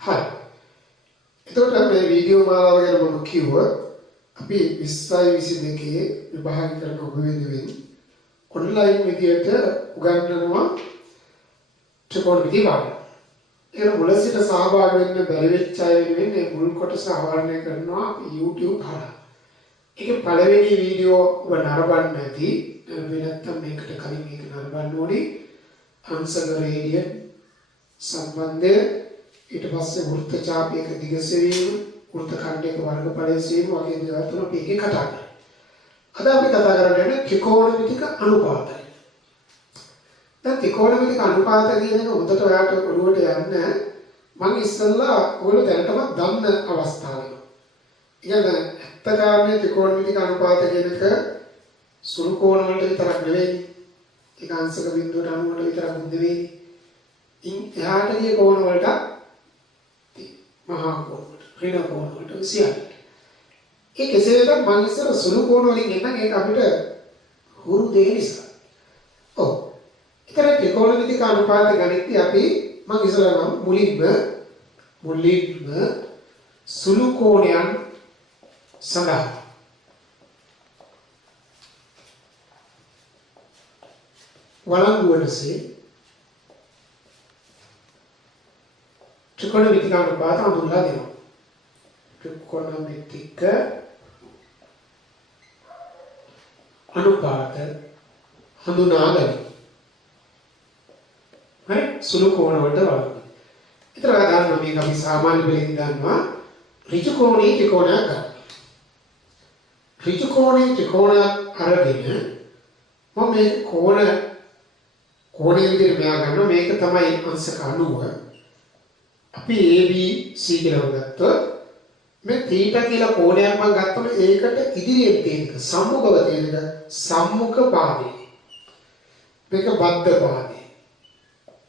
හරි. එතකොට මේ වීඩියෝ මාලාව ගැන මම කිව්වා අපි 2022 විභාගීකරණ ඔබ වෙනුවෙන් ඔන්ලයින් විදියට උගන්වනවා ත්‍රිකෝණමිතිය පාඩම. ඒක මුල සිට සහභාගී වෙන්න බැරි වෙච්ච අය වෙනුවෙන් මේ මුල් කොටස ආවරණය කරනවා YouTube හරහා. ඒකේ පළවෙනි වීඩියෝ ඔබ නරඹන්න ඇති. මේ නැත්තම් මේකට කලින් මේක නරඹන්න ඕනේ. අංශක රේඩියන් සම්බන්ධය ඊට පස්සේ වෘත්ත ඡාපයක දිගසෙවීම වෘත්ත ඛණ්ඩයක වර්ගඵලය සීම වගේ දේවල් තමයි අපි එකේ කතා කරන්නේ. අද අපි කතා කරන්නේ ත්‍රිකෝණමිතික අනුපාතය. දැන් ත්‍රිකෝණමිතික අනුපාත කියන එක උදට ඔයාට ඔළුවට යන්න මම ඉස්සෙල්ලා ඔයගොල්ලෝ දැනටමත් දන්න අවස්ථාවක. ඉතින් ඇත්තටම ත්‍රිකෝණමිතික අනුපාත කියන එක සුළු කෝණ වලට විතරක් නෙවෙයි. ඒක අංශක බිඳුවට අනුවට විතරක් නෙවෙයි. ඉන් එහාට ගිය කෝණ වලට මහා කෝණ ඍණ කෝණ වලට සියල්ල. ඒ කෙසේ වෙතත් මම ඉස්සර සුළු කෝණ වලින් එන්නම් ඒක අපිට හුරු දෙය නිසා. ඔව්. ඒතර ත්‍රිකෝණමිතික අනුපාත ගණිතය අපි මම ඉස්සරහම මුලින්ම සුළු කෝණයන් සඳහා වළංගු වනසේ ත්‍රිකෝණමිතික අනුපාත හඳුන්වලා දෙනවා. ත්‍රිකෝණමිතික අනුපාත හඳුනාගන්න. හරි සුළු කෝණ වලට වළංගු. ඒතර ගන්න මේක අපි සාමාන්‍ය වලින් දන්නවා ඍජු කෝණී ත්‍රිකෝණයක් ගන්න. ඍජු කෝණී ත්‍රිකෝණයක් අරගෙන මම මේ කෝණයේ විදිහට මෙයා ගන්නවා මේක තමයි අංශක 90. අපි ABC කියලා ගත්තොත් මේ θ කියලා කෝණයක් මම ගත්තම ඒකට ඉදිරියෙන් තියෙන සම්මුඛව තියෙන සම්මුඛ පාදේ. මේක බද්ධ පාදේ.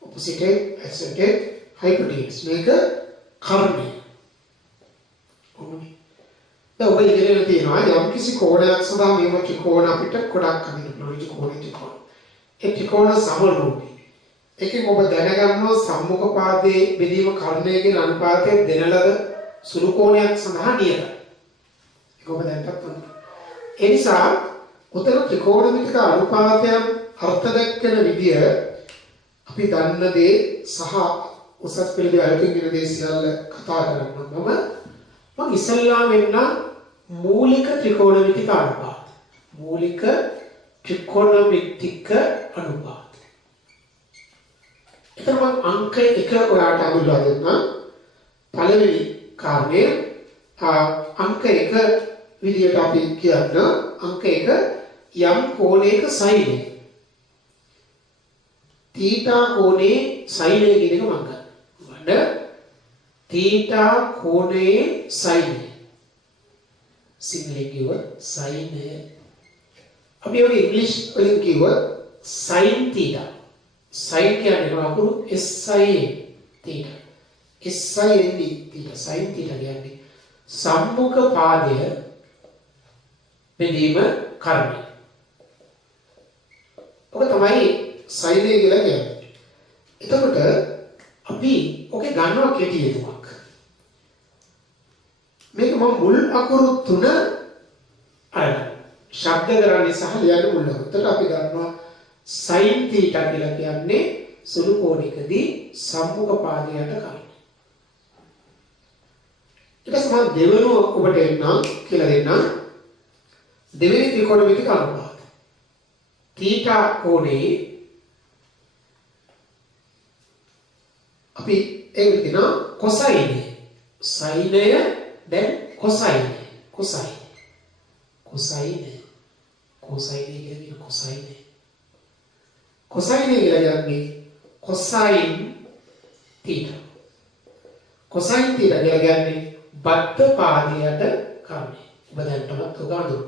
opposite adjacent hypotenuse මේක කර්ණය. ඕනේ. දැන් ඔබ ඉගෙන තියෙනවා යම් කිසි කෝණයක් සඳහා මේව ත්‍රිකෝණ අපිට ගොඩක් අඳින්න පුළුවන් ත්‍රිකෝණ. ඒ ත්‍රිකෝණ සමරූපී. ඒකෙන් ඔබ දැනගන්නවා සම්මුඛ පාදයේ බෙදීම කර්ණය කියන අනුපාතය දෙන ලද සුළු කෝණයක් සඳහා නියතයි. ඒක ඔබ දැනටත් දන්නවා. ඒ නිසා උතර ත්‍රිකෝණමිතික අනුපාතයන් අර්ථ දක්වන විදිය අපි දන්න දේ සහ උසස් පෙළේ අලුතින් වෙන දේ සියල්ල කතා කරනවා. මම ඉස්සල්ලාම වෙන්න මූලික ත්‍රිකෝණමිතික අනුපාත. මූලික ත්‍රිකෝණමිතික අනුපාත. එතන මම අංක 1 ඔයාලට අඳුල්ලා දෙන්න. පළවෙනි කාරණය අංක 1 විදියට අපි කියන්න අංක 1 යම් කෝණයක සයිනය. තීටා කෝණේ සයිනය කියන එක මම ගන්න. වඩ තීටා කෝණේ සයිනය. සිංහලෙන් කිව්ව සයිනය. අපි ඔය ඉංග්‍රීසි වලින් කිව්ව sin theta. sin කියන්නේ අකුරු sin theta. sin theta sin theta කියන්නේ සම්මුඛ පාදය බෙදීම කර්මය. ඔක තමයි sin කියලා කියන්නේ. එතකොට අපි ඔකේ ගන්නවා කෙටි යුතුමක්. මේක මම මුල් අකුරු 3 අරගෙන ශබ්ද කරන්නේ සහ ලියන්න මුල් අකුරු. එතකොට අපි ගන්නවා sin theta කියලා කියන්නේ සුළු කෝණයකදී සම්මුඛ පාදයට කර්මය. ඊට පස්සේ මම දෙවෙනුව ඔබට එන්නම් කියලා දෙන්නම්. දෙවෙනි ත්‍රිකෝණමිතික අනුපාත. theta කෝණේ අපි ඒක කියනවා කොසයිනය. සයිනය දැන් කොසයිනය. කොසයිනය කියන්නේ කොසයිනය. කොසයිනය කියන්නේ කොසයින් θ. කොසයින් θ කියන්නේ බද්ධ පාදයට කර්මය. ඔබ දැන්ටමත් උගන්වනවා.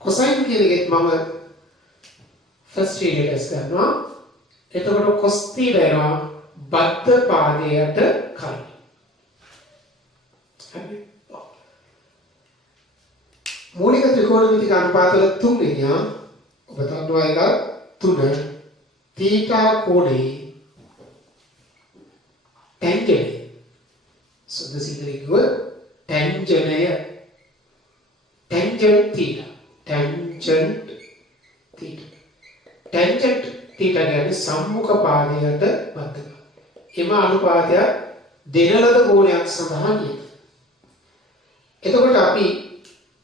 කොසයින් කියන එකෙත් මම ෆස්ට් රීඩර්ස් කරනවා. එතකොට cos θ එනවා බද්ධ පාදයට කර්මය. හරි. මූලික ත්‍රිකෝණමිතික අනුපාතවල තුන්වෙනි ඔබ දන්නවා එක 3 θ කෝණේ ටැන්ජන්ට් සුද්ධ සිංහලෙන් කිව්වොත් ටැන්ජනය ටැන්ජන්ට් තීටා ටැන්ජන්ට් තීටා ටැන්ජන්ට් තීටා කියන්නේ සම්මුඛ පාදයට බද්ධ. එම අනුපාතය දෙන ලද කෝණයක් සඳහා නියත. එතකොට අපි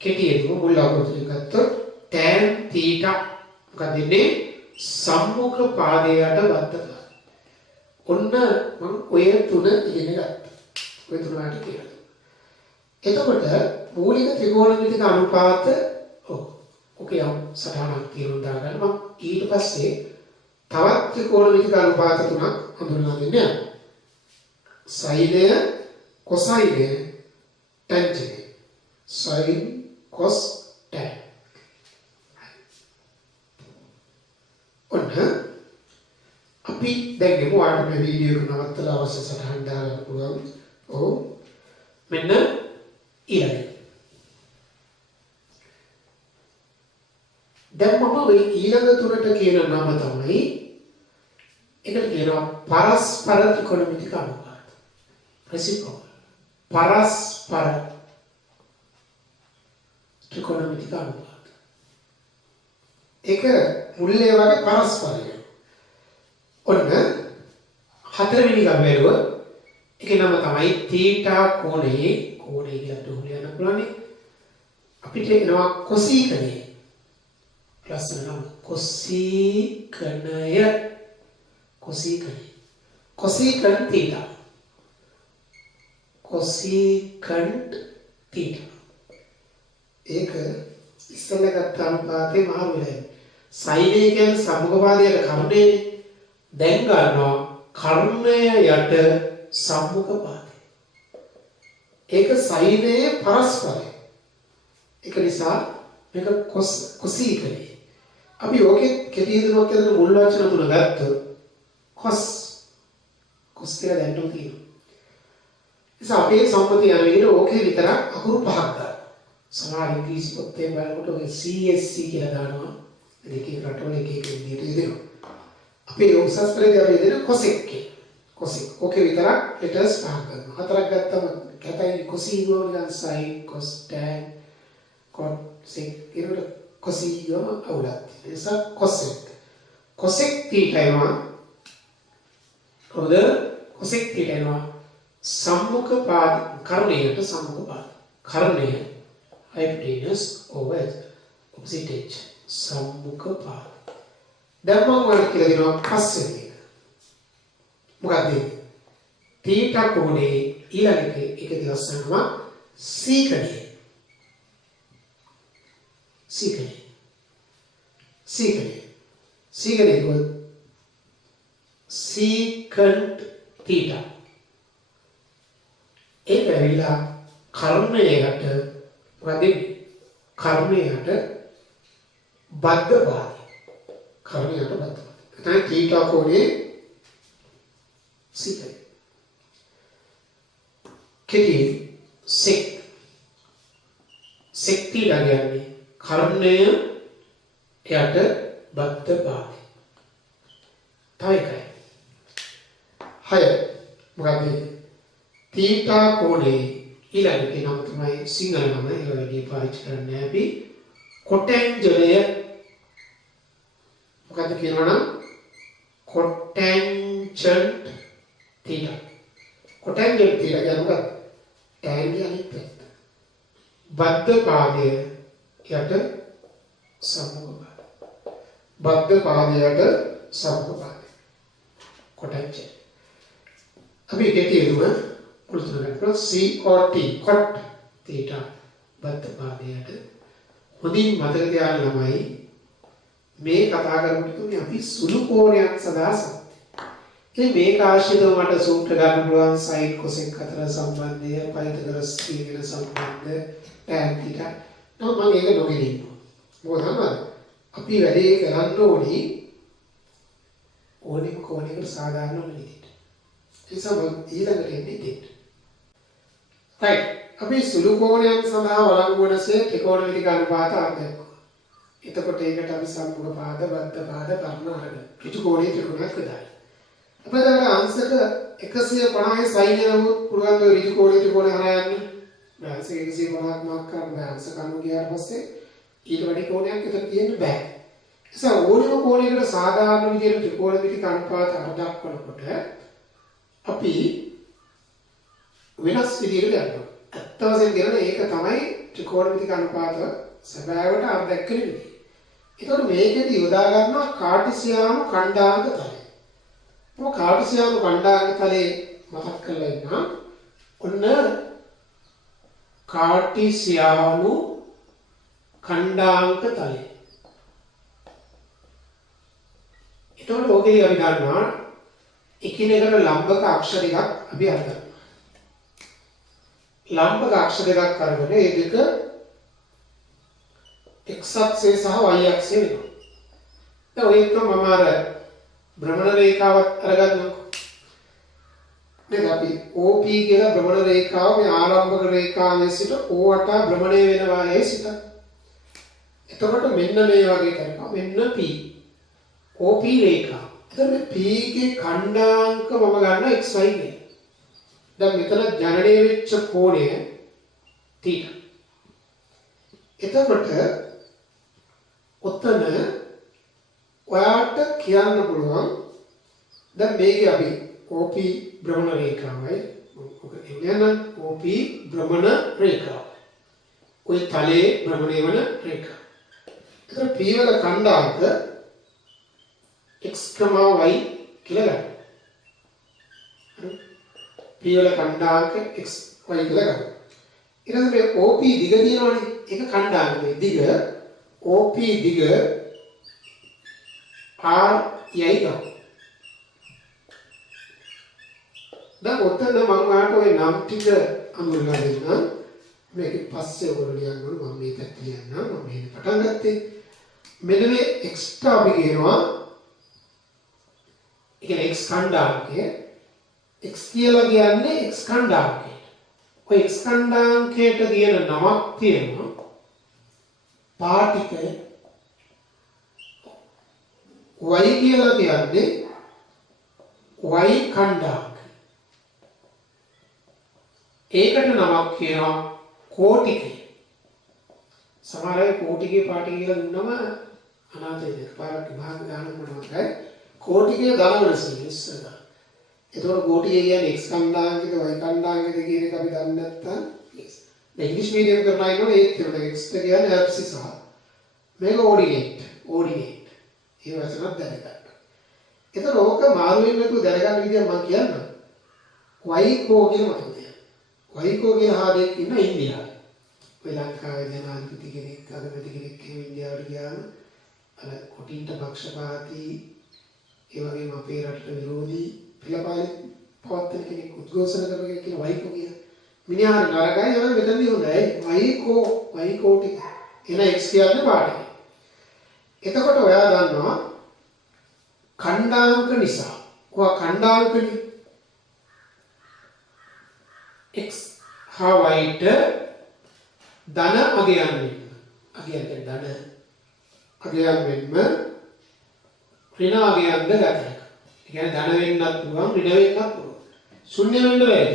කෙටියෙන්ම මුල් අවබෝධය ගත්තොත් tan තීටා මොකද දෙන්නේ සම්මුඛ පාදයට බද්ධ. ඔන්න මම ඔය තුන ඉගෙන ගත්තා. ඔය තුන වලට කියලා. එතකොට මූලික ත්‍රිකෝණමිතික අනුපාත ඔකේ සටහනක් තියෙනවා දාගන්න. මම ඊට පස්සේ තවත් ත්‍රිකෝණමිතික අනුපාත තුනක් හඳුන්වා දෙන්නේ. සයිනය, කොසයිනය, ටැන්ජනය. සයින්, කොස්, ටැන්. ඔන්න අපි දැන් ගමු ආට මේ වීඩියෝ එක නවත්තලා අවශ්‍ය සටහන් දාගන්න පුළුවන්. ඔව්. මෙන්න ඊළඟ. දැන් මම මේ ඊළඟ තුනට කියන නම තමයි ඒකට කියනවා පරස්පර ත්‍රිකෝණමිතික අනුපාත. රෙසිප්‍රොකල්. පරස්පර ත්‍රිකෝණමිතික අනුපාත. ඒක මුල්ලේ වගේ පරස්පරය. ඔන්න හතරවෙනි ගමේරුව ඒකේ නම තමයි තීටා කෝණයේ කෝණය කියලා දුහල යන පුළුවන්. අපිට එනවා කොසීකණය. ප්ලස් නම කොසීකණය කොසීකණය කොසීකණ තීටා කොසීකණ තීටා ඒක ඉස්සෙල්ලා ගත්ත අනුපාතේ මහ වෙලයි. සයිනය කියන්නේ සම්මුඛ පාදයට කර්ණයනේ. දැන් ගන්නවා කර්ණය යට සම්මුඛ පාදය. ඒක සයිනයේ පරස්පරයි. ඒක නිසා මේක කොසීකණය. අපි ඕකේ කෙටි හිතනවා කියන මුල් වචන තුන ගත්තොත් කොස් කියලා දැන්නෝ තියෙනවා. නිසා අපේ සම්මතිය යන විදිහට ඕකේ විතරක් අකුරු පහක් ගන්න. සමහර ඉංග්‍රීසි පොතේ බලනකොට ඔය CSC කියලා දානවා. ඒකේ රටවල එක එක විදිහට දෙනවා. අපේ උසස් පෙළේ අපි දෙන කොසෙක් කියලා. කොසෙක්. ඕකේ විතරක් ලෙටර්ස් පහක් ගන්නවා. හතරක් ගත්තම කැතයි කොසීගෝ නිකන් සයින් කොස් ටැන් කොසෙක් ඊට කොසීගෝ අවුලත්. නිසා කොසෙක්. කොසෙක් තීටයනවා. කොහොමද? කොසෙක් තීටයනවා. සම්මුඛ පාද කර්ණයට සම්මුඛ පාද. කර්ණය hypotenuse over opposite edge. සම්මුඛ පාද. දැන් මම ඔයාලට කියලා දෙනවා පස්වෙනි එක. මොකක්ද? තීටා කෝණේ ඊළඟ එක දවස් ගන්නවා සීකණය. සීකණය. සීකණය. සීකණය කො සීකන්ට් තීටා. ඒක ඇවිල්ලා කර්ණයකට මොකද? කර්ණයට බද්ධ පාදය. කර්ණයට බද්ධ පාදය. එතන තීටා කෝණේ සීකණය. කෙටි සෙක් තීටා කියන්නේ කර්ණය යට බද්ධ පාදය. තව එකයි. 6 මොකද? තීටා කෝණේ ඊළඟ නම තමයි සිංහල නම. ඒ වගේ පාවිච්චි කරන්නේ අපි කොටැන්ජනය. මොකද කියනවනම් කොටැන්ජන්ට් තීටා. කොටැන්ජන්ට් තීටා කියන්නේ මොකක්ද? tan අනිත් පැත්ත. බද්ධ පාදය යට සම්මුඛ පාදය. බද්ධ පාදයට සම්මුඛ පාදය. කොටැන්ජන්ට්. අපි කෙටියෙන්ම පුරුදුනකට C or T කොට තීටා බද්ධ පාදයට. හොඳින් මතක තියාගන්න ළමයි මේ කතා කරමුත් අපි සුළු කෝණයක් සඳහා සත්‍ය. මේක ආශ්‍රිතව මට සූත්‍ර ගන්න පුළුවන් sin cosec අතර සම්බන්ධය, පයිතගොරස් කියන සම්බන්ධය, tan theta. නමුත් මම ඒක නොගෙන ඉන්නවා. මොකද හරිද? අපි වැඩේ කරන්න ඕනේ කෝණයකට සාධාරණ වෙන විදිහට. ඒ සමග ඊළඟට එන්නේ දෙන්න. right. අපි සුළු කෝණයක් සඳහා වළංගු වනසේ ත්‍රිකෝණමිතික අනුපාත අර්ථයක්. එතකොට ඒකට අපි සම්මුඛ පාද, බද්ධ පාද, කර්ණ අරගෙන ඍජු කෝණයේ ත්‍රිකෝණයක් හදාගන්නවා. අපිට අංශක 150 සයින් නමුත් පුළුවන් ඔය ඍජු කෝණය හරහා යන්න. දැන් 150ක් මාක් කරන්න බෑ. කණු ගියාට පස්සේ ඊට වැඩි කෝණයක් විතර තියෙන්න බෑ. ඒ නිසා ඕනම කෝණයකට සාධාරණ විදිහට ත්‍රිකෝණමිතික අනුපාත අර දක්වනකොට අපි වෙනස් විදිහකට යනවා. ඇත්ත වශයෙන් කියන ඒක තමයි ත්‍රිකෝණමිතික අනුපාත සැබෑවට අර දැක්කන විදිහ. ඒකට මේකෙදි යොදා ගන්නවා කාටිසියානු ඛණ්ඩාංග තලය. මොකද කාටිසියානු ඛණ්ඩාංග තලයේ මතක් කරලා ඉන්නවා. ඔන්න කාටිසියානු ඛණ්ඩාංග තලය. එතකොට ඕකේ අපි ගන්නවා එකිනෙකට ලම්බක අක්ෂ දෙකක් අපි අරගන්නවා. ලම්බක අක්ෂ දෙකක් අරගෙන ඒ දෙක x අක්ෂය සහ y අක්ෂය වෙනවා. දැන් ඔය එක මම අර භ්‍රමණ රේඛාවත් අරගන්නවා. දැන් අපි OP කියලා භ්‍රමණ රේඛාව මේ ආරම්භක රේඛාවේ සිට O වටා භ්‍රමණය වෙනවා ඒ සිට. එතකොට මෙන්න මේ වගේ කරනවා. මෙන්න P. OP රේඛාව. එතකොට මේ P ගේ ඛණ්ඩාංක මම ගන්නවා xy නේ. දැන් මෙතන ජනනය වෙච්ච කෝණය θ. එතකොට ඔතන ඔයාට කියන්න පුළුවන් දැන් මේකේ අපි OP භ්‍රමණ රේඛාවයි ඔක එන්නේ OP භ්‍රමණ රේඛාව. ඔය තලයේ භ්‍රමණය වන රේඛාව. එතකොට P වල ඛණ්ඩාංක x, y කියලා ගන්න. P වල ඛණ්ඩාංක x, y කියලා ගන්න. ඊට පස්සේ මේ OP දිග තියෙනවනේ. ඒක ඛණ්ඩාංකයේ දිග OP දිග r යයි ගන්න. දැන් ඔතන මම ඔයාලට ওই නම් ටික අඳුරලා දෙන්නම්. මේක පස්සේ ඔයගොල්ලෝ ලියන්න ඕනේ. මම මේ පැත්ත ලියන්නම්. මම මෙහෙම පටන් ගත්තේ. මෙන්න මේ x ට අපි කියනවා ඒ කියන්නේ x ඛණ්ඩාංකය x කියලා කියන්නේ x ඛණ්ඩාංකය. ඔය x ඛණ්ඩාංකයට කියන නමක් තියෙනවා. පාටිකය y කියලා කියන්නේ y ඛණ්ඩාංක. ඒකට නමක් කියනවා කෝටිකය. සමහර අය කෝටිකය පාටිකය කියලා දුන්නම අනාථයි. පාරක් විභාග දාන්න මොනවදයි කෝටිකය ධනවලසී ඉස්සරහ. එතකොට කෝටිකය කියන්නේ x ඛණ්ඩාංකයද y ඛණ්ඩාංකයද කියන එක අපි දන්නේ නැත්නම් ඉංග්‍රීසි මීඩියම් කරන අය නෝ ඒත් කියනවා x ට කියන්නේ ඇබ්සිස් මේක ඕඩිනේට් ඒ වචනත් දැනගන්න. එතකොට ඕක මාරු වෙන්නේ නැතුව දැනගන්න විදිය මම කියන්නම්. y කෝ කියන මතකය. y කෝ කියන හාදෙක් ඉන්න ඉන්දියාවේ. ඔය ලංකාවේ ජනාධිපති කෙනෙක් අගමැති කෙනෙක් එහෙම ඉන්දියාවට ගියාම අර කොටින්ට පක්ෂපාතී ඒ වගේම අපේ රටට විරෝධී පිළපාලි පවත්තන කෙනෙක් උද්ඝෝෂණ කරන කෙනෙක් කියන y කෝ කියන මිනිහා නරකයි යන මෙතනදී හොඳයි y කෝ ටික එන x කියන්නේ පාඩේ. එතකොට ඔයා දන්නවා ඛණ්ඩාංක නිසා කොහොම ඛණ්ඩාංකනේ x හා y ට ධන අගයන් වෙන්න. අගයන් කියන්නේ ධන අගයන් වෙන්න ඍණ අගයන්ද ගත හැකියි. ඒ කියන්නේ ධන වෙන්නත් පුළුවන් ඍණ වෙන්නත් පුළුවන්. ශුන්‍ය වෙන්න බෑද?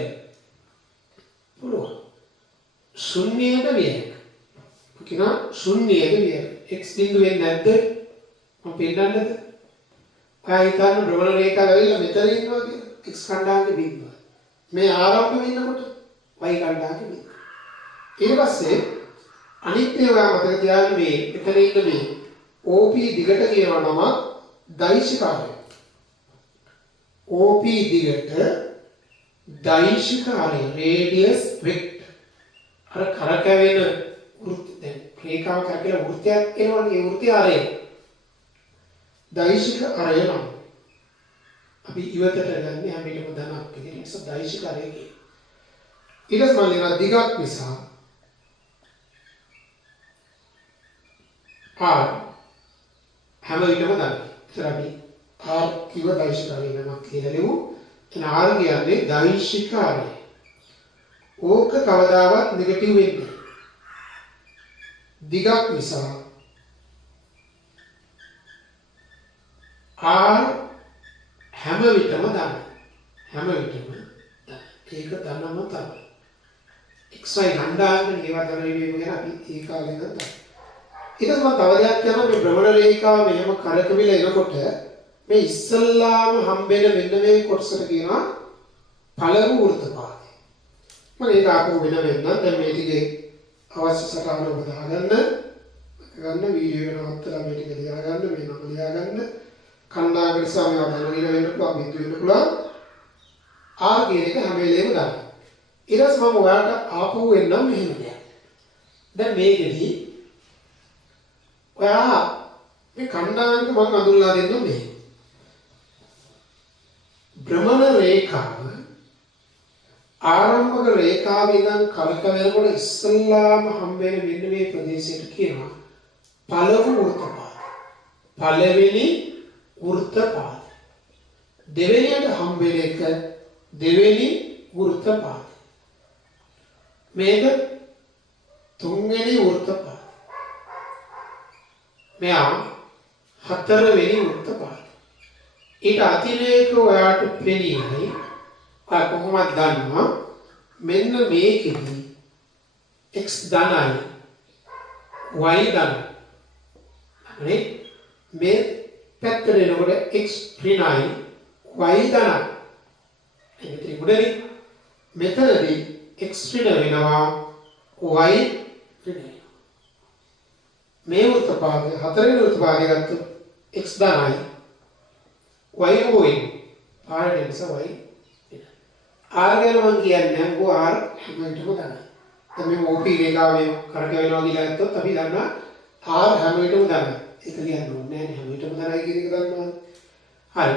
පුළුවන්. ශුන්‍යයට විය හැකියි. කිනා ශුන්‍යයට විය හැකියි. x බිඳු වෙන්නේ නැද්ද? මම පෙන්නන්නද? කායිකාන භ්‍රමණ රේඛාව ඇවිල්ලා මෙතන ඉන්නවා කියලා. x ඛණ්ඩාංගෙ බිඳුව. මේ ආරම්භ වෙනකොට y ඛණ්ඩාංගෙ බිඳුව. ඊට පස්සේ අනිත් ඒවා මතක තියාගන්න මේ මෙතන ඉන්න මේ OP දිගට කියනවා නම දෛශිකාරය. OP දිගට දෛශිකාරය රේඩියස් වෙක්ටර්. අර කරකැවෙන වෘත්ත දැන් රේඛාව කරකැවෙන වෘත්තයක් එනවනේ ඒ වෘත්තය ආරය. දෛශික අරය නම් අපි ඉවතට ගන්න හැම එකම ධනක් කියන නිසා දෛශික අරය කියන. ඊට පස්සේ මම ලියන දිගක් නිසා r හැම විටම ධන. ඒතර අපි r කිව දෛශික අරය නමක් කියලා ලියමු. එන r කියන්නේ දෛශික අරය. ඕක කවදාවත් නෙගටිව් වෙන්නේ. දිගක් නිසා r හැම විටම ධන. හැම විටම ඒක දන්නම තමයි. XY ගණ්ඩාංගනේ ඒවා දරන වීම ගැන අපි ඒ කාලේ ඉඳන් තමයි. ඊට පස්සේ තව දෙයක් කියනවා මේ භ්‍රමණ රේඛාව මෙහෙම කරකවිලා එනකොට මේ ඉස්සල්ලාම හම්බෙන මෙන්න මේ කොටසට කියනවා පළමු වෘත්තපාතය. මම ඒක ආපහු වෙන වෙනනම් දැන් මේ ටිකේ අවශ්‍ය සටහන ඔබ දාගන්න වීඩියෝ එක නවත්තලා මේ ටික ලියාගන්න මේ නම ලියාගන්න කණ්ඩායම නිසා මේවා දැනගෙන වෙන්න පුළුවන් බින්දු වෙන්න පුළුවන් ආර් කියන එක හැම වෙලේම ගන්න. ඊට පස්සේ මම ඔයාලට ආපහු එන්නම් මෙහෙම දෙයක්. දැන් මේකෙදි ඔයා මේ කණ්ඩායමක මම අඳුරලා දෙන්නම් මේ භ්‍රමණ රේඛාව ආරම්භක රේඛාව ඉඳන් කලක වෙනකොට ඉස්සල්ලාම හම්බෙන මෙන්න මේ ප්‍රදේශයට කියනවා පළමු වෘත්තපාත. පළවෙනි වෘත්තපාත. දෙවෙනියට හම්බෙන එක දෙවෙනි වෘත්තපාත. මේක තුන්වෙනි වෘත්තපාත. මෙයා හතරවෙනි වෘත්තපාත. ඊට අතිරේකව ඔයාට පෙනියයි ඔයා කොහොමද දන්නවා මෙන්න මේකෙදි x ධනයි y ධනයි. හරි මේ පැත්තට එනකොට x ඍණයි y ධනයි. ඒක ත්‍රිගුණනේ. මෙතනදී x ඍණ වෙනවා y ඍණ. මේ වෘත්තපාතය හතරවෙනි වෘත්තපාතය ගත්තොත් x ධනයි y හොයින් පාරට නිසා y r ගැන මම කියන්නේ නෝ r හැමෝටම දන්නවා. දැන් මේ OP රේඛාව මේ කරකැවෙනවා කියලා ගත්තොත් අපි දන්නවා r හැමෝටම දන්නවා. ඒක කියන්න ඕනේ නෑ හැමෝටම දන්නවා කියන එක දන්නවා. හරි.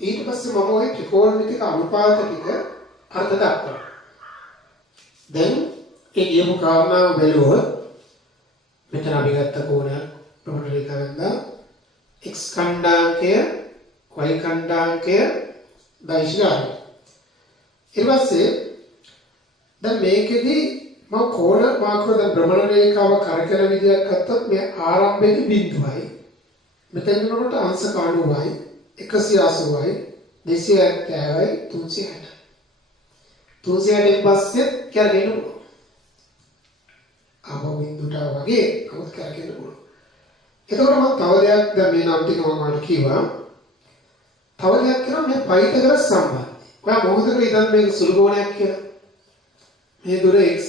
ඊට පස්සේ මම ওই ත්‍රිකෝණමිතික අනුපාත ටික අර්ථ දක්වනවා. දැන් ඒ කියපු කාරණාව බැලුවොත් මෙතන අපි ගත්ත කෝණය ප්‍රමණ රේඛාවෙන්ද x ඛණ්ඩාංකය y ඛණ්ඩාංකය දෛශිකාරය. ඊට පස්සේ දැන් මේකෙදි මම කෝණ මාක්‍ර දැන් භ්‍රමණ රේඛාව කරකැවෙන විදියක් ගත්තොත් මේ ආරම්භයේ බිඳුවයි මෙතන යනකොට අංශක 90යි 180යි 270යි 360. 360න් පස්සේ කරගෙන ආපහු බිඳුට වගේ කවුත් කරගෙන පුළුවන්. එතකොට මම තව දෙයක් දැන් මේ නම් ටික මම කිව්වා. තව දෙයක් කරා මේ පයිතගරස් සම්බන්ධයි. ඔයා මොකද ඉතින් මේක සුළු කෝණයක් කියලා. මේ දුර x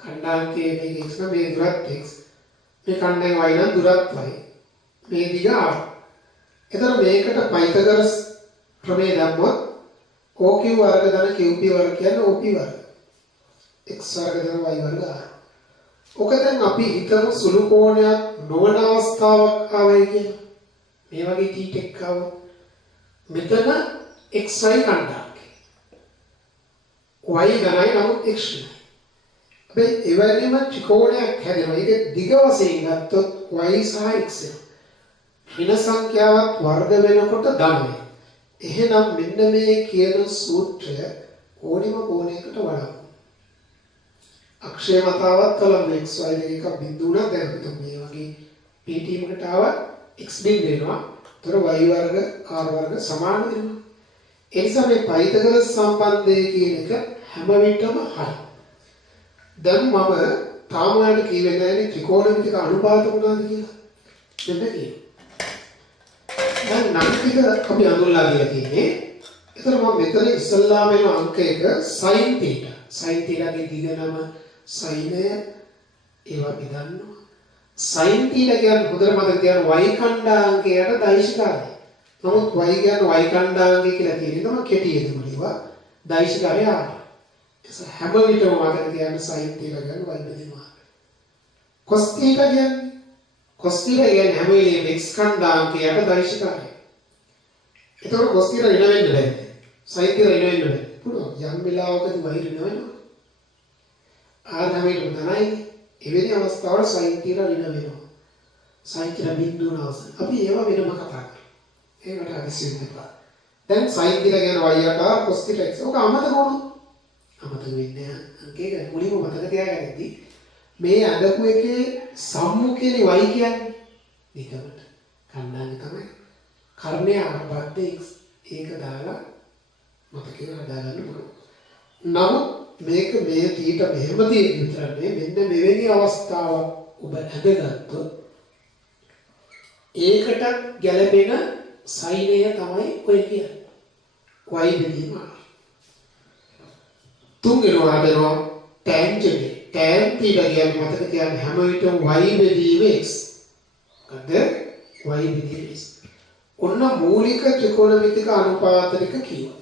ඛණ්ඩාංකයේ මේක x නම් මේ දුරත් x. මේ ඛණ්ඩයෙන් y නම් දුරත් y. මේ දිග r. එතන මේකට පයිතගරස් ප්‍රමේය දැම්මොත් OQ වර්ග ධන QP වර්ග කියන්නේ OP වර්ග. x වර්ග ධන y වර්ග r. ඔක දැන් අපි හිතමු සුළු කෝණයක් නොවන අවස්ථාවක් ආවයි කියලා. මේ වගේ t ටෙක් ආව. මෙතන xy ඛණ්ඩාංකය. y ධනයි නමුත් x යි. හැබැයි එවැනිම ත්‍රිකෝණයක් හැදෙනවා. ඒක දිග වශයෙන් ගත්තොත් y සහ x ඍණ සංඛ්‍යාවක් වර්ග වෙනකොට ධනයි. එහෙනම් මෙන්න මේ කියන සූත්‍රය ඕනිම කෝණයකට වඩා අක්ෂය මතාවත් කලම් x y දෙක බිඳු උනා දැන් හිතමු මේ වගේ p ටීමකට ආව x බිඳ වෙනවා. ඒතර y වර්ග r වර්ග සමාන වෙනවා. ඒ නිසා මේ පයිතගරස් සම්බන්ධය කියන එක හැම විටම හරි. දැන් මම තාම ඔයාලට කිව්වේ නැහැ ත්‍රිකෝණමිතික අනුපාත මොනවද කියලා. මෙන්න කියන්න. දැන් නම් ටික අපි අඳුරලා දීලා තියෙන්නේ. ඒතර මම මෙතන ඉස්සල්ලාම එන අංක එක sin θ. sin θ ගේ දිග නම sin ඒවා අපි දන්නවා. sin θ කියන්නේ හොඳට මතක තියාගන්න y ඛණ්ඩාංකයට දෛශිකාරය. නමුත් y කියන්නේ y ඛණ්ඩාංකය කියලා තියෙන තම කෙටි එතුමලිවා දෛශිකාරය ආවා. ඒක හැම විටම මතක තියාගන්න sin θ කියන්නේ y බෙදීමා. cos θ කියන්නේ හැම වෙලේම x ඛණ්ඩාංකයට දෛශිකාරය. ඒතකොට cos θ ඍණ වෙන්න බෑ. sin θ ඍණ වෙන්න බෑ. පුළුවන්. යම් වෙලාවකදී y ඍණ වෙනවා. ආරම්භයේ තමයි එවැනි අවස්ථාවල sin θ ඍණ වෙනවා. sin θ බිඳු නැවස. අපි ඒවා වෙනම කතා කරමු. ඒකට අදිසි වෙනවා. දැන් sin θ කියන y යට cos θ x. ඔක අමතක වුණොත් අමතක වෙන්නේ නැහැ. ඒක මුලින්ම මතක තියාගන්නදී මේ අදපු එකේ සම්මුඛයනේ y කියන්නේ. ඒකට කණ්ඩායම තමයි කර්ණය ආරම්භද්ද x. ඒක දාලා මතකේ හදාගන්න පුළුවන්. නමුත් මේක මේ තීට මෙහෙම තියෙන විතරනේ මෙන්න මෙවැනි අවස්ථාවක් ඔබ හැදගත්තොත් ඒකට ගැළපෙන සයිනය තමයි ඔය කියන්නේ. y බෙදීම. තුන්වෙනි හදනවා tangent. tan theta කියන්නේ මතක තියාගන්න හැම විටම y බෙදීම x. මොකද y බෙදීම x. ඔන්න මූලික ත්‍රිකෝණමිතික අනුපාත ටික කියනවා.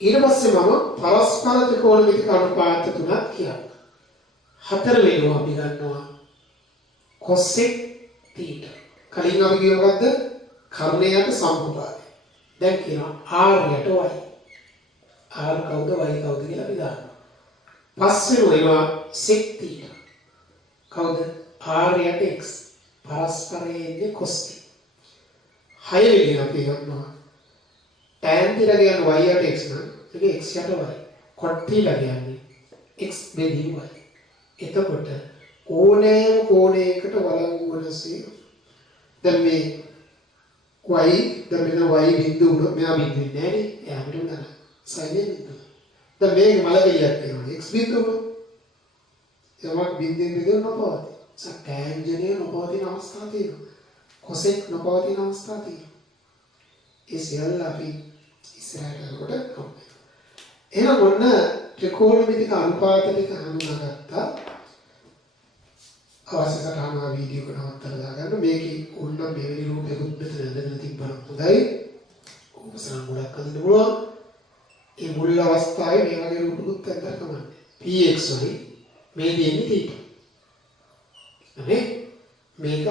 ඊට පස්සේ මම පරස්පර ත්‍රිකෝණමිතික අනුපාත තුනක් කියනවා. හතරවෙනිව අපි ගන්නවා cosec theta. කලින් අපි කිව්ව මොකද්ද? කර්ණයට සම්පූර්ණයි. දැන් කියනවා r යට y. r කවුද y කවුද කියලා අපි දානවා. පස්වෙනි වෙනවා sec theta. කවුද? r යට x. පරස්පරයේ cos theta. හයවෙනි අපි ගන්නවා tan theta කියන්නේ y යට x නම් ඒක x යට y. cot theta කියන්නේ x බෙදී y. එතකොට ඕනෑම කෝණයකට වලංගු වෙනසේ දැන් මේ y දැන් මෙන්න y බිඳුව උන මෙයා බිඳුවේ නැහැ නේ. එයා අපිට උනන sin බිඳුව. දැන් මේක මලකලියක් වෙනවා x බිඳුව උන. එයාම බිඳින් බිඳුව නොපවතී. ටැන්ජන්ට් නොපවතින අවස්ථා තියෙනවා. cosec නොපවතින අවස්ථා තියෙනවා. ඒ සියල්ල අපි ඉස්සරහට යනකොට හම්බ වෙනවා. එහෙනම් ඔන්න ත්‍රිකෝණමිතික අනුපාත ටික හඳුනාගත්තා. අවශ්‍ය සටහන වීඩියෝ එක නවත්තලා දාගන්න. මේකේ ඕන මෙවැනි රූපයකුත් මෙතන ඇඳගෙන තිබ්බනම් හොඳයි. උපසරම් ගොඩක් අඳින්න පුළුවන්. ඒ මුල් අවස්ථාවේ මේ වගේ රූපකුත් ඇඳලා කමන්නේ. px වලින් මේ දෙන්නේ theta. අනේ මේක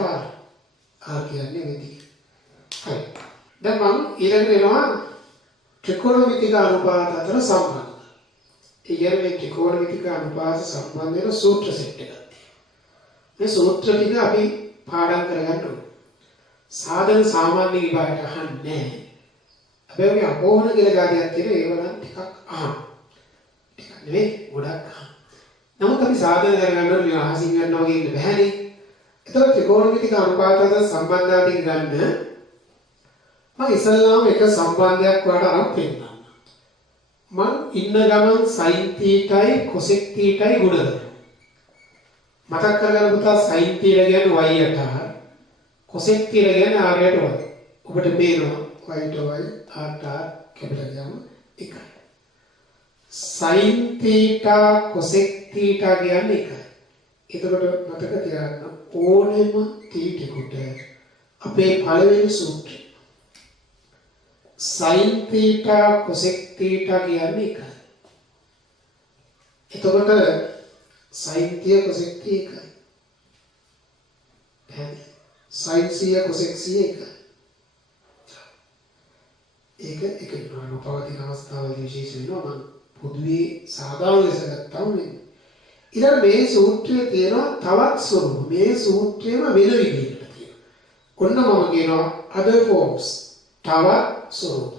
r කියන්නේ මෙදී. හරි. දැන් මම ඊළඟට එනවා ත්‍රිකෝණමිතික අනුපාත අතර සම්බන්ධ. ඒ කියන්නේ මේ ත්‍රිකෝණමිතික අනුපාත සම්බන්ධ වෙන සූත්‍ර සෙට් එකක්. මේ සූත්‍ර ටික අපි පාඩම් කරගන්න ඕනේ. සාධන සාමාන්‍ය විභාගයට අහන්නේ නැහැ. හැබැයි මේ අපෝහන කියලා ගාඩියක් තියෙනවා ඒව නම් ටිකක් අහන්න. ටිකක් නෙවෙයි ගොඩක් අහන්න. නමුත් අපි සාධන කරගන්න ඕනේ මේ අහසින් ගන්නවා වගේ ඉන්න බෑනේ. එතකොට ත්‍රිකෝණමිතික අනුපාත අතර සම්බන්ධතාවය ගන්න මම ඉස්සල්ලාම එක සම්බන්ධයක් වලට අරන් පෙන්නන්න. මම ඉන්න ගමන් sin θයි cosec θයි ගුණ කරනවා. මතක් කරගන්න පුතා sin θ කියන්නේ y යට cosec θ කියන්නේ r යට y. ඔබට පේනවා y ට y r ට r කැපිටල් ගාම එකයි. sin θ cosec θ කියන්නේ එකයි. එතකොට මතක තියාගන්න ඕනෙම θ අපේ පළවෙනි සූත්‍රය sin theta cosec theta කියන්නේ එකයි. එතකොට sin theta cosec theta එකයි. එහෙනම් sin theta cosec theta එකයි. ඒක එක නෝපවතින අවස්ථාවලදී විශේෂ වෙනවා මම පොදුවේ සාධාරණ ලෙස ගත්තාම නේ. ඊළඟ මේ සූත්‍රයේ තියෙනවා තවත් ස්වරූප. මේ සූත්‍රයේම වෙන විදිහකට තියෙනවා. ඔන්න මම කියනවා other forms. තවත් ස්වරූප.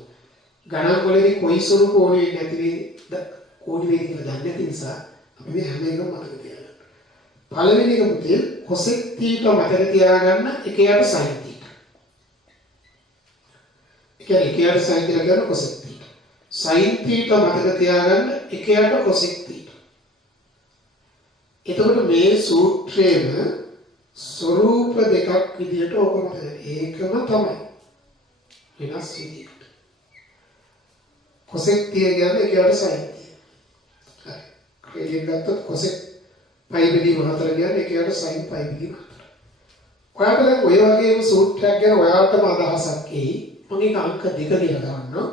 ගණන් වලදී කොයි ස්වරූප ඕනේ නැති වෙයි කොහොමද කියලා දන්නේ නැති නිසා අපි මේ හැම එකම මතක තියාගන්න. පළවෙනි එක පුතේ cosec theta මතක තියාගන්න එකයට sin theta. එකයට sin theta කියන cosec theta. sin theta මතක තියාගන්න එකයට cosec theta. එතකොට මේ සූත්‍රයේම ස්වරූප දෙකක් විදිහට ඕක මතක. ඒකම තමයි වෙනස් විදිහට. cosec theta කියන්නේ එකයට sin theta. හරි. ක්‍රේලියෙන් ගත්තොත් cosec pi බෙදීම 4 කියන්නේ එකයට sin pi බෙදීම 4. ඔයාලට දැන් ඔය වගේම සූත්‍රයක් ගැන ඔයාලටම අදහසක් එයි. මම ඒක අංක 2 කියලා ගන්නවා.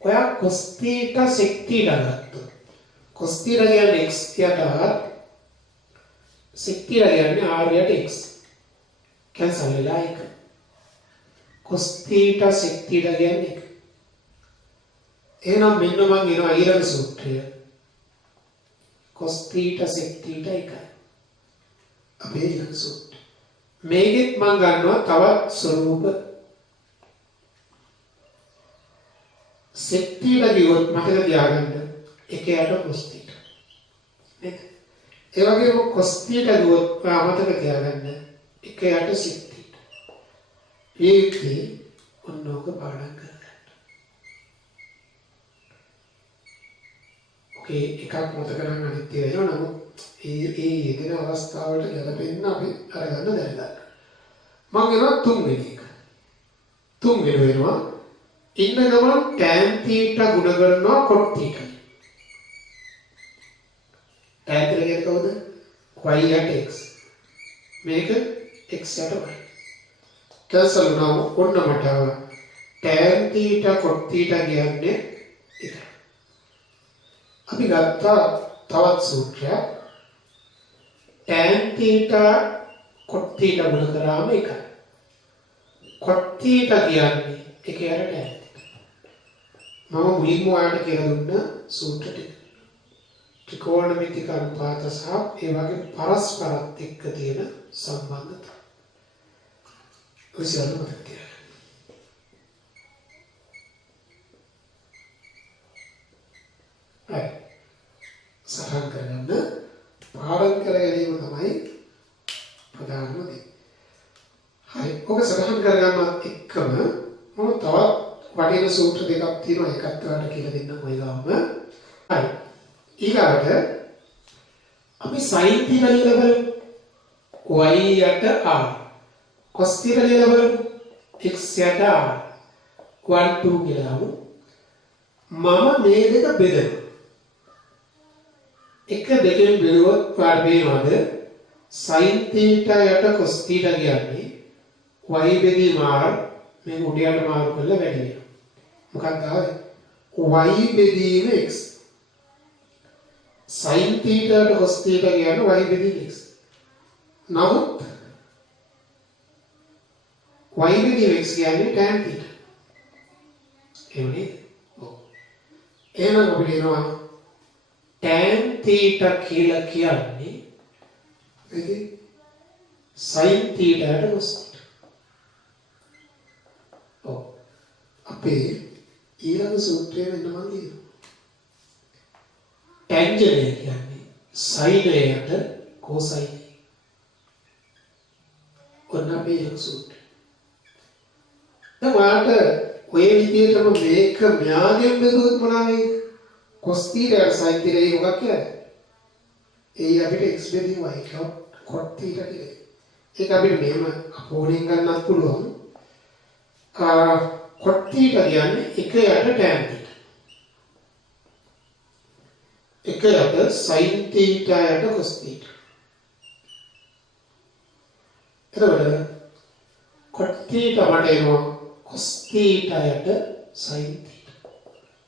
ඔයා cos theta sec theta ගත්තොත් cos theta කියන්නේ x යට sec theta කියන්නේ r යට x. කැන්සල් වෙලා එක. cos theta sec theta කියන්නේ එහෙනම් මෙන්න මම එනවා ඊළඟ සූත්‍රය. cos theta sec theta එකයි. අපේ ඊළඟ සූත්‍රය. මේකෙත් මම ගන්නවා තවත් ස්වරූප. sec theta ගියොත් මතක තියාගන්න එකයට cos theta. නේද? ඒ වගේම cos theta ගියොත් මතක තියාගන්න එකයට sec theta. ඒකේ ඔන්නෝක පාඩම් කරගන්න. ඔකේ එකක් මතක නම් අනිත් ඒවා වෙනවා. නමුත් ඒ දෙන අවස්ථාවට ගැලපෙන්න අපි අරගන්න දැනගන්න. මම එනවා තුන්වෙනි එක. තුන්වෙනි වෙනවා ඉන්න ගමන් tan theta ගුණ කරනවා cot theta. tan theta කියන්නේ කවුද? y at x. මේක x at y. කැන්සල් වුණාම ඔන්න මට tan theta cot theta කියන්නේ එක. අපි ගත්තා තවත් සූත්‍රයක්. tan theta cot theta ගුණ කරාම එකයි. cot theta කියන්නේ එකේ අර tan. මම මුලින්ම ඔයාලට කියලා දුන්න සූත්‍ර ටික. ත්‍රිකෝණමිතික අනුපාත සහ ඒ වගේ පරස්පරත් එක්ක තියෙන සම්බන්ධතාව. ඔය සියල්ල මතක තියාගන්න. හරි. සටහන් කරගන්න පාඩම් කර ගැනීම තමයි ප්‍රධානම දේ. හරි. ඔක සටහන් කරගන්නත් එක්කම මම තවත් වටින සූත්‍ර දෙකක් තියෙනවා. එකත් ඔයාලට කියලා දෙන්නම් ඔය ගාම. හරි. ඊළඟට අපි sin theta ලියලා බලමු. y යට r. cos theta ලියලා බලමු. x යට r. 1 2 කියලා මම මේ දෙක බෙදනවා. එක දෙකෙන් බෙදුවොත් පාඩ වෙනවද? sin theta යට cos theta කියන්නේ y බෙදීම r මේ උඩයට මාරු කරලා වැඩි වෙනවා. මොකක්ද ආවේ? y බෙදීම x. sin theta ට cos theta කියන්නේ y බෙදීම x. නමුත් y බෙදීම x කියන්නේ tan theta. එන්නේ ඔව්. එහෙනම් අපිට එනවා tan theta කියලා කියන්නේ ඒකේ sin theta ට cos theta. ඔව්. අපේ ඊළඟ සූත්‍රය වෙන මම කියනවා. tangent කියන්නේ sin යට cosine. ඔන්න අපේ ඊළඟ සූත්‍රය. දැන් ඔයාලට ඔය විදිහටම මේක න්‍යායෙන් බෙදුවොත් මොනවා වෙයිද? cos theta sin theta එක මොකක් කියලාද? ඒ අපිට x බෙදීම y cot theta කියලා. ඒක අපිට මෙහෙම අපෝණයෙන් ගන්නත් පුළුවන්. cot theta කියන්නේ එක යට tan theta. එක යට sin theta යට cos theta. එතකොට cot theta මට එනවා cos theta යට sin theta.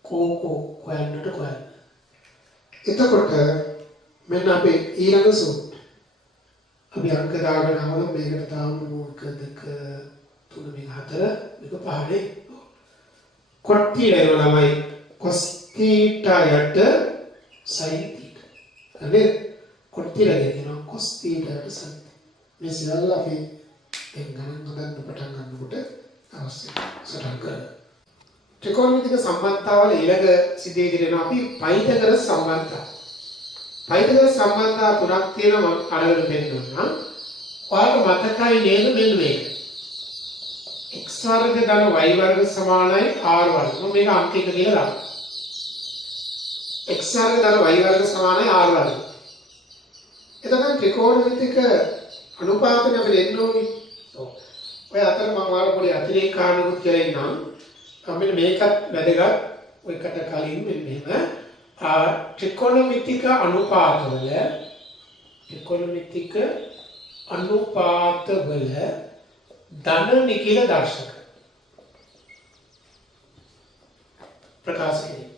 හොයන්නට හොයන්න. එතකොට මෙන්න අපේ ඊළඟ සූත්‍රය. අපි අංක දාගෙන ආවොත් මේකට තාම 1 2 3 4 මේක පහනේ. cot theta එනවා ළමයි cos theta යට sin theta. හරි? cot theta කියනවා cos theta යට sin theta. මේ සියල්ල අපි දැන් ගණන් හදන්න පටන් ගන්නකොට අවශ්‍යයි. සටහන් කරගන්න. ත්‍රිකෝණමිතික සම්බන්ධතාවල ඊළඟ සිද්ධිය ඉදිරියනවා අපි පයිතගරස් සම්බන්ධතාව. පයිතගරස් සම්බන්ධතා තුනක් තියෙනවා මම අරගෙන දෙන්නම්. ඔයාලට මතකයි නේද මෙන්න මේක. x වර්ග ධන y වර්ග සමානයි r වර්ග. මම මේක අංක 1 කියලා දානවා. x වර්ග ධන y වර්ග සමානයි r වර්ග. එතකොට ත්‍රිකෝණමිතික අනුපාතන අපි දෙන්න ඕනේ. ඔව්. ඔය අතර මම ඔයාලට පොඩි අතිරේක කාරණාවක් කියලා ඉන්නම්. අපිට මේකත් වැදගත්. ඔයකට කලින් මෙන්න ත්‍රිකෝණමිතික අනුපාතවල ධන නිකිල දර්ශක ප්‍රකාශ කිරීම.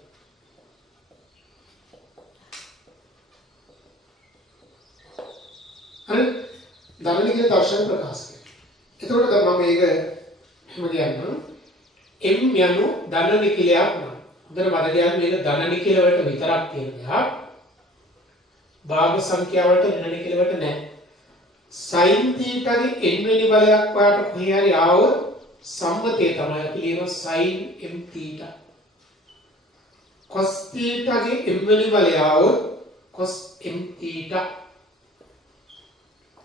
හරි ධන නිකිල දර්ශක ප්‍රකාශ කිරීම. එතකොට මම මේක එහෙම කියන්නම්. m යනු ධන නිකිලයක් නම්. හොඳට මතක තියාගන්න මේක ධන නිකිල වලට විතරක් තියෙන දෙයක්. භාග සංඛ්‍යා වලට ඍණ නිකිල වලට නැහැ. sin theta ගේ n වෙනි බලයක් වාට කොහේ හරි ආවොත් සම්මතය තමයි අපි ලියනවා sin m theta. cos theta ගේ m වෙනි බලය ආවොත් cos m theta.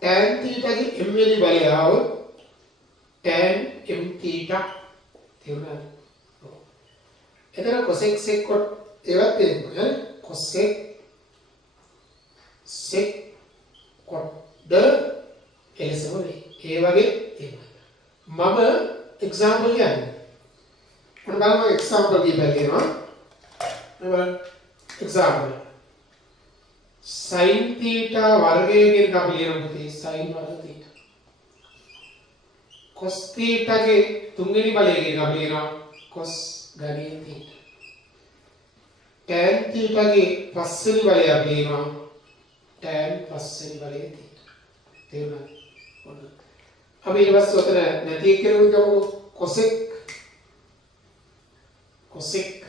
tan theta ගේ m වෙනි බලය ආවොත් tan m theta. තේරුණාද? එතන cosec sec cot ඒවත් තියෙනවා ඈ. cosec sec cot ද එලෙසම වේ. ඒ වගේ තියෙනවා. මම එක්සැම්පල් කියන්නේ. මොන බලන්න එක්සැම්පල් කියනවා. බලන්න එක්සැම්පල් sin theta වර්ගය කියන අපි ලියනවා පුතේ sin වර්ග theta. cos theta ගේ තුන්වෙනි බලය කියන අපි ලියනවා cos ගණයේ theta. tan theta ගේ පස්වෙනි බලය අපි ලියනවා tan පස්වෙනි බලයේ theta. තේරුණාද? ඔන්න. අපි ඊට පස්සේ උතන නැති කියලා ගමු cosec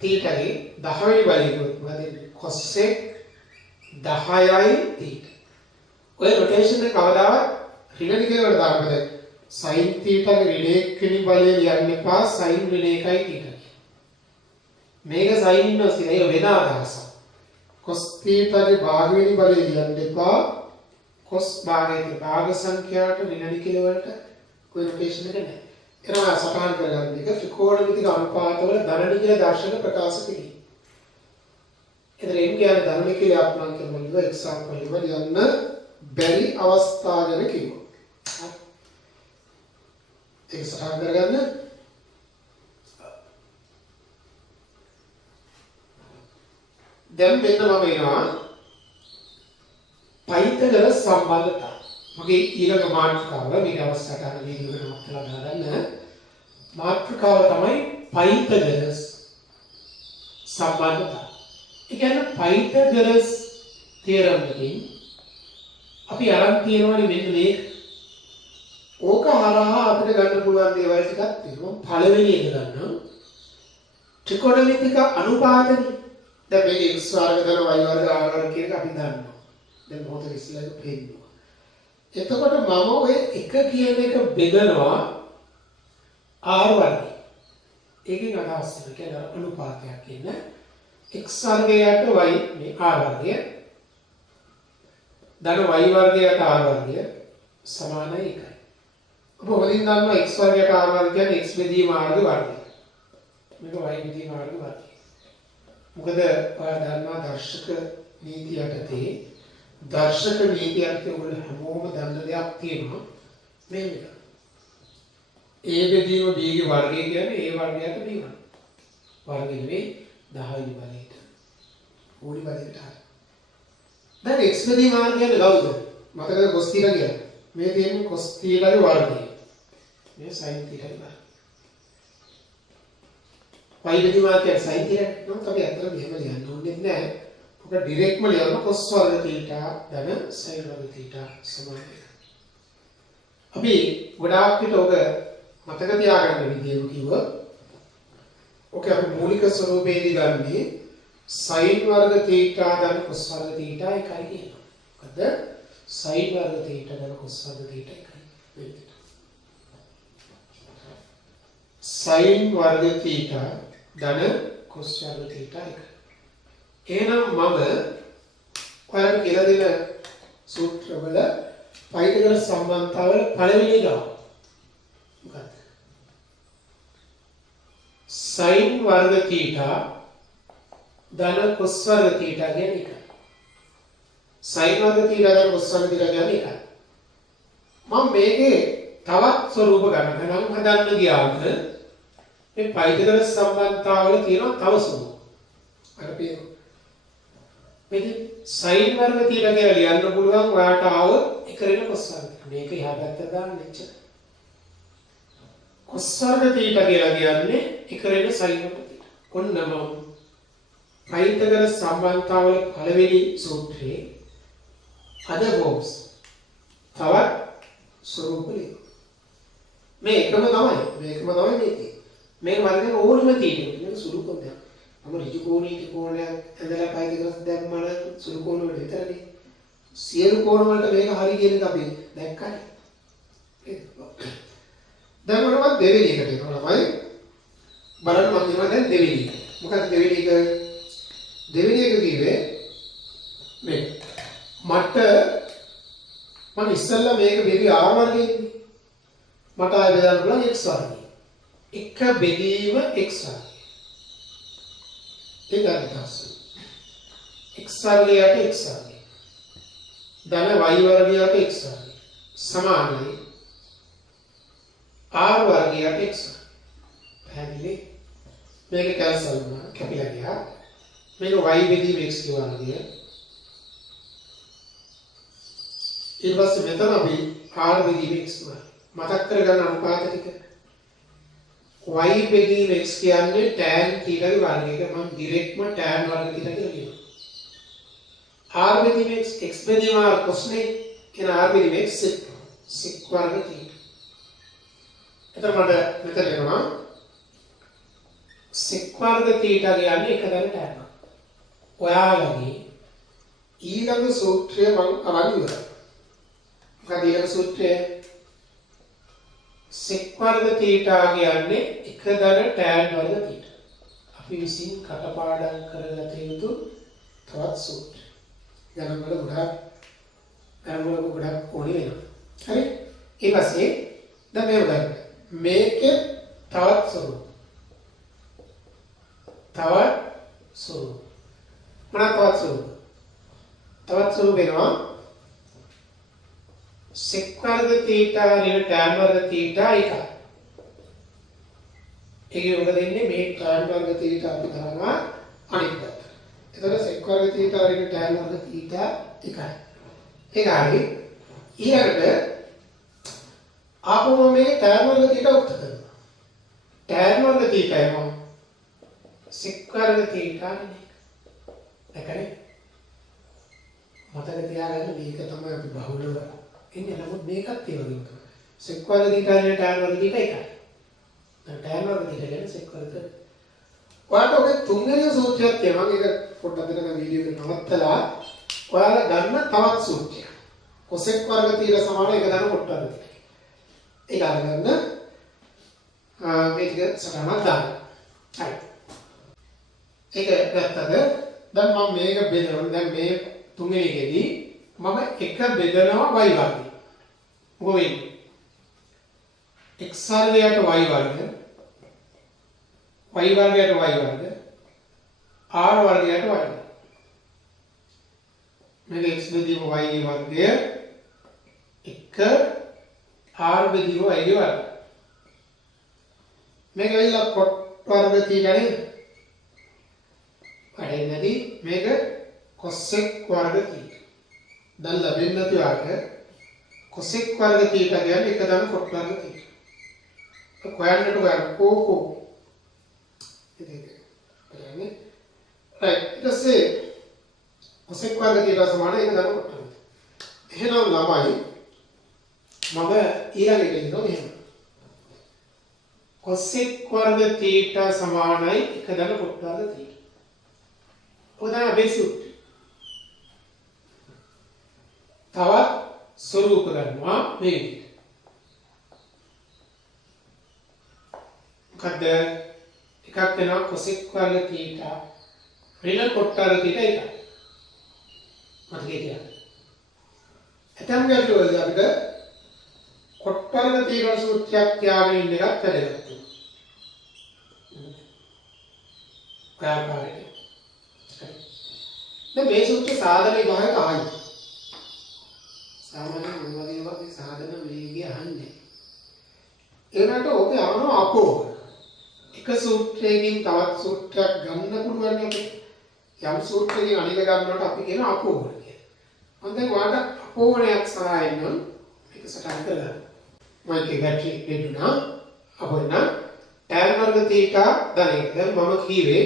theta ගේ 10 වෙනි බලය කිව්වොත් මොකද cosec 10යි theta. ඔය rotation එක කවදාවත් ඍණ නිකේවට දාන්නද sin theta ගේ ඍණ එක්වෙනි බලය ලියන්න එපා sin ඍණ 1යි theta. මේක sin ඉන්නවා කියන එක වෙන අදහසක්. cos theta ගේ භාගවෙනි බලය ලියන්න එපා cos භාගයේ භාග සංඛ්‍යාවට ඍණ නිකේල වලට કોઈ rotation එක නැහැ. එනවා සටහන් කරගන්න එක ත්‍රිකෝණමිතික අනුපාතවල ධන නිකේල දර්ශන ප්‍රකාශ කිරීම. එතන එම් කියන්නේ ධන නිකේල අප්‍රාන්ත වල එක්සැම්පල් එක ලියන්න බැරි අවස්ථා ගැන කිව්වා. ඒක සටහන් කරගන්න. දැන් මෙන්න මම එනවා පයිතගල සම්බන්ධතාව. මගේ ඊළඟ මාතෘකාව මේක අවස්ථාවට වීඩියෝ එකක් නවත්තලා දාන්න. මාතෘකාව තමයි පයිතගලස් සම්බන්ධතාව. ඒ කියන්නේ පයිතගලස් තියරම් එකකින් අපි අරන් තියෙනවානේ මෙන්න මේක. ඕක හරහා අපිට ගන්න පුළුවන් දේවල් ටිකක් තියෙනවා. පළවෙනි එක ගන්න ත්‍රිකෝණමිතික අනුපාතනේ. දැන් මේ x වර්ග ධන y වර්ග r වර්ග කියන එක අපි දන්නවා. දැන් මොකද ඉස්සෙල්ලා ඒක පෙන්නනවා. එතකොට මම ඔය එක කියන එක බෙදනවා r වර්ගය. ඒකෙන් අදහස් වෙන කියන්නේ අනුපාතයක් කියන x වර්ගයට y මේ r වර්ගය ධන y වර්ගයට r වර්ගය සමානයි එකයි. ඔබ හොඳින් දන්නවා x වර්ගයට r වර්ග කියන්නේ x බෙදීම r ගේ වර්ගය. මේක y බෙදීම r ගේ වර්ගය. මොකද ඔයා දන්නවා දර්ශක නීති යටතේ දර්ශක නීති යටතේ ඔයගොල්ලෝ හැමෝම දන්න දෙයක් තියෙනවා මේක. a බෙදීම b ගේ වර්ගය කියන්නේ a වර්ගයට b වර්ගය. වර්ගය නෙවෙයි 10 වෙනි බලයට. ඕනි බලයට හරි. දැන් x බෙදීම r කියන්නේ කවුද? මතකද cos θ කියන්නේ? මේ තියෙන්නේ cos θ ගේ වර්ගය. මේ sin θ ගේ වර්ගය. y බෙදීම r කියන්නේ sin θ නෝ අපි අතර මෙහෙම ලියන්න ඕනේ නැහැ. ඔක ඩිරෙක්ට්ම ලියන්න cos වර්ග θ ධන sin වර්ග θ සමානයි. අපි ගොඩාක් විට ඔක මතක තියාගන්න විදියම කිව්වොත් ඔක අපි මූලික ස්වරූපයේදී ගන්නේ sin වර්ග θ ධන cos වර්ග θ එකයි කියනවා. මොකද sin වර්ග θ ධන cos වර්ග θ එකයි. sin වර්ග θ ධන cos වර්ග θ එකයි. එහෙනම් මම ඔයාලට කියලා දෙන සූත්‍රවල පයිතගොරස් සම්බන්ධතාවල පළවෙනි එක මොකක්ද? sin වර්ග θ ධන cos වර්ග θ කියන්නේ එකයි. sin වර්ග θ ධන cos වර්ග θ කියන්නේ එකයි. මම මේකේ තවත් ස්වරූප ගණන් හදන්න ගියාම මේ පයිතගොරස් සම්බන්ධතාවල තියෙන තව ස්වරූප. අර පේනවා. මේක sin වර්ග θ කියලා ලියන්න පුළුවන් ඔයාට ආව එක වෙන cos වර්ග. මේක එහා පැත්තට දාන්න එච්චර. cos වර්ග θ කියලා කියන්නේ එක වෙන sin වර්ග θ. ඔන්න මම පයිතගොරස් සම්බන්ධතාවල පළවෙනි සූත්‍රයේ අද බොක්ස් තවත් ස්වරූප ලියනවා. මේකම තමයි මේකේ. මේක වර්ගයෙන් ඕනෙම තියෙනවා. මේක සුළු කොටයක්. අපේ ඍජු කෝණී ත්‍රිකෝණයක් ඇඳලා පයිතගොරස් දැම්මම සුළු කෝණ වල විතරනේ. සියලු කෝණ වලට මේක හරි කියන එක අපි දැක්කනේ. දැන් මොනවද දෙවෙනි එකට එනවා තමයි බලන්න මම කියනවා දැන් දෙවෙනි එක. මොකක්ද දෙවෙනි එක? දෙවෙනි එක කිව්වේ මේ මට මම ඉස්සෙල්ලා මේක බෙදී r වර්ගයෙන් මට ආයෙ බෙදන්න පුළුවන් x වර්ගය. එක බෙදීම x වර්ගය. ඒක අදහස. x වර්ගයට x වර්ගය. ධන y වර්ගයට x වර්ගය. සමානයි r වර්ගයට x. පැහැදිලි? මේක කැන්සල් වුණා. කැපිලා ගියා. මේක y බෙදීම x වර්ගය. ඊට පස්සේ මෙතන අපි r බෙදීම x වර්ගය. මතක් කරගන්න අනුපාත ටික. y බෙදීම x කියන්නේ tan θ ගේ වර්ගයක. මම ඩිරෙක්ට්ම tan වර්ග θ කියලා කියනවා. r බෙදීම x බෙදීම r කොස්නේ කියන r බෙදීම x sec වර්ග θ. එතකොට මෙතන එනවා sec වර්ග θ කියන්නේ එක දැන tan. ඔයාලගේ ඊළඟ සූත්‍රය මම අරන් ඉවරයි. මොකද ඊළඟ සූත්‍රය sec වර්ග θ කියන්නේ එක දැන tan වර්ග θ. අපි විසින් කටපාඩම් කරගත යුතු තවත් සූත්‍රය. ගණන් වල ගොඩක් ඕනේ වෙනවා. හරි? ඊට පස්සේ දැන් මේක ගන්න. මේකේ තවත් ස්වරූප. මොනවා තවත් ස්වරූප වෙනවා sec වර්ග θ ඍණ tan වර්ග θ එකයි. ඒකේ මොකද වෙන්නේ මේ tan වර්ග θ අපි දානවා අනිත් පැත්ත. එතකොට sec වර්ග θ ඍණ tan වර්ග θ එකයි. ඒකයි ඊළඟට ආපහු මේ tan වර්ග θ උත්තර කරනවා. tan වර්ග θ එනවා sec වර්ග θ එකනේ. මතක තියාගන්න මේක තමයි අපි බහුලව එන්නේ. නමුත් මේකත් ඒ වගේම තමයි. sec වර්ග θ ඍණ tan වර්ග θ එකයි. දැන් tan වර්ග θ කියන්නේ sec වර්ග. ඔයාලට ඔගේ තුන්වෙනි සූත්‍රයක් තියෙනවා. මම ඒක පොඩ්ඩක් දෙන්න වීඩියෝ එක නවත්තලා ඔයාලා ගන්න තවත් සූත්‍රයක්. cosec වර්ග θ සමාන එක දාන කොට වර්ග. ඒක අරගන්න මේක සටහනක් දාන්න. හරි. ඒක ගත්තද දැන් මම මේක බෙදනවා. දැන් මේ තුන්වෙනි එකේදී මම එක බෙදනවා y වර්ගය. මොකද වෙන්නේ? x වර්ගයට y වර්ග, y වර්ගයට y වර්ග, r වර්ගයට y වර්ග. මේක x බෙදීම y ගේ වර්ගය, එක r බෙදීම y ගේ වර්ගය. මේක වෙලා කොට වර්ග θ නේද? අරෙන්නදී මේක cosec වර්ග θ. දැන් ලැබෙන්නේ නැති වාට cosec වර්ග θ කියන්නේ එක දම කොට වර්ග θ. කොයන්නට ගන්න කෝකෝ. ඒක බලන්න. right. ඊට පස්සේ cosec වර්ග θ සමාන එක දම කොට වර්ග. එහෙනම් ළමයි මම ඊළඟ එක ඉන්නවා මෙහෙම. cosec වර්ග θ සමානයි එක දම කොට වර්ග θ. උදාහරණ බේසුත් තවත් ස්වරූප ගන්නවා මේ විදිහට. මොකද එකක් වෙනවා cosec වර්ග θ ඍණ කොට වර්ග θ එකයි. මතකයි තියාගන්න. ඇතම් ගැටලුවලදී අපිට කොට වර්ග θ සූත්‍රයක් තියාගෙන ඉන්න එකත් වැදගත්. කාර්යය දැන් මේ සූත්‍රයේ සාධන විභාගයට ආයි. සාමාන්‍යයෙන් මේ වගේ සාධන වේගය අහන්නේ. ඒකට ඔබ යනවා අපෝහ. එක සූත්‍රයකින් තවත් සූත්‍රයක් ගන්න පුළුවන් අපිට. යම් සූත්‍රයකින් අනික ගන්නකොට අපි කියන අපෝහ කියලා. මම දැන් ඔයාලට අපෝහණයක් සహాයයෙන් නම් මේක සටහන් කරලා. මම ඒක ගැටි දෙන්නා. අපෝහණ tan වර්ග θ ධන එක. දැන් මම කීවේ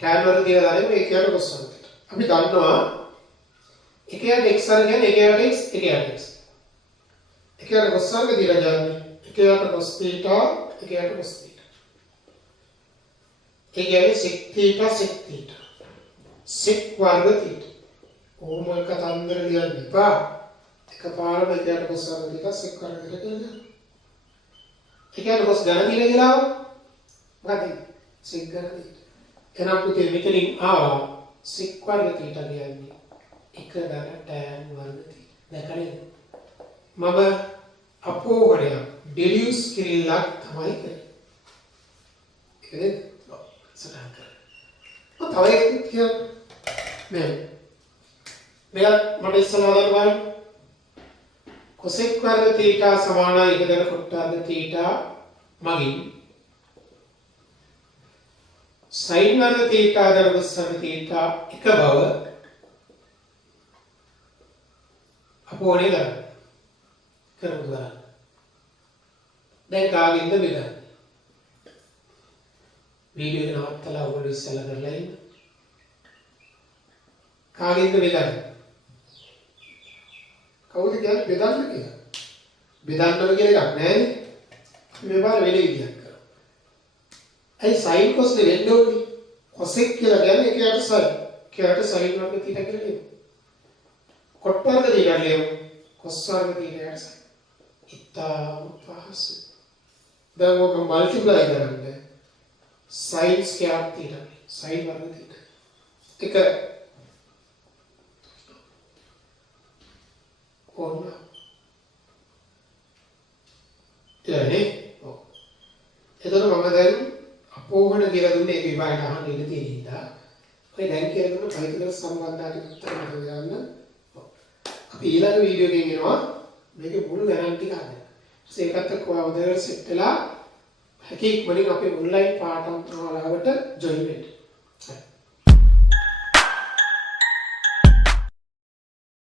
tan වර්ග θ ධන එක කියන්නේ කොහොමද? අපි දන්නවා එකයට x වර්ග කියන්නේ එකයට x එකයට x. එකයට cos වර්ග දීලා ගන්න. එකයට cos θ එකයට cos θ. ඒ කියන්නේ sec θ sec θ. sec වර්ග θ. ඕම එක තන්දර ලියන්න එපා. එකපාරම එකයට cos වර්ග θ sec වර්ග θ කියලා. එකයට cos ගණන් දීලා කියලා මොකද? sec ගණන්. එහෙනම් පුතේ මෙතනින් ආවා sec වර්ග θ කියන්නේ එක දන tan වර්ග θ. දැකලා මම අපෝහණය ඩෙඩියුස් කිරීමක් තමයි කරන්නේ. ඒකද? සටහන් කරන්න. තව එකක් කියන්න. මේක මට ඉස්සෙල්ලා හදන්න බලන්න. cosec වර්ග θ සමානයි 1 දෙන කොට්ටාර්ග θ මගින් sin වර්ග θ දර cosine θ එක බව අපෝනේ කරමු ගන්න. දැන් කාගෙන්ද බෙදන්නේ? වීඩියෝ එක නවත්තලා ඔයගොල්ලෝ ඉස්සෙල්ලා කරලා ඉන්න. කාගෙන්ද බෙදන්නේ? කවුද කියන්නේ බෙදන්න කියලා? බෙදන්නම කියලා එකක් නැහැ නේ. මේ බාර වෙන විදියක් කරමු. ඇයි sin cos දෙන්න ඕනේ? cosec කියලා කියන්නේ එකයට sin. එකයට sin වර්ග θ කියලා කියමු. cot වර්ග θ කියමු. cos වර්ග θ යට sin. ඉතාම පහසුයි. දැන් ඔක මල්ටිප්ලයි කරන්න. sin square theta sin වර්ග theta එක ඕන එතනේ ඔව් එතකොට මම දැන් අපෝහණ කියලා දුන්නේ ඒක විභාගයට අහන්න ඉන්න තියෙන හින්දා ඔය දැන් කියලා දුන්න පරිකල සම්බන්ධතාවයට උත්තර මට ගන්න අපි ඊළඟ වීඩියෝ එකකින් එනවා මේකේ මුළු ගණන් ටික අහන්න ඒකත් කොහොමද සෙට් වෙලා හැකි ඉක්මනින් අපේ ඔන්ලයින් පාඩම් මාලාවට ජොයින් වෙන්න.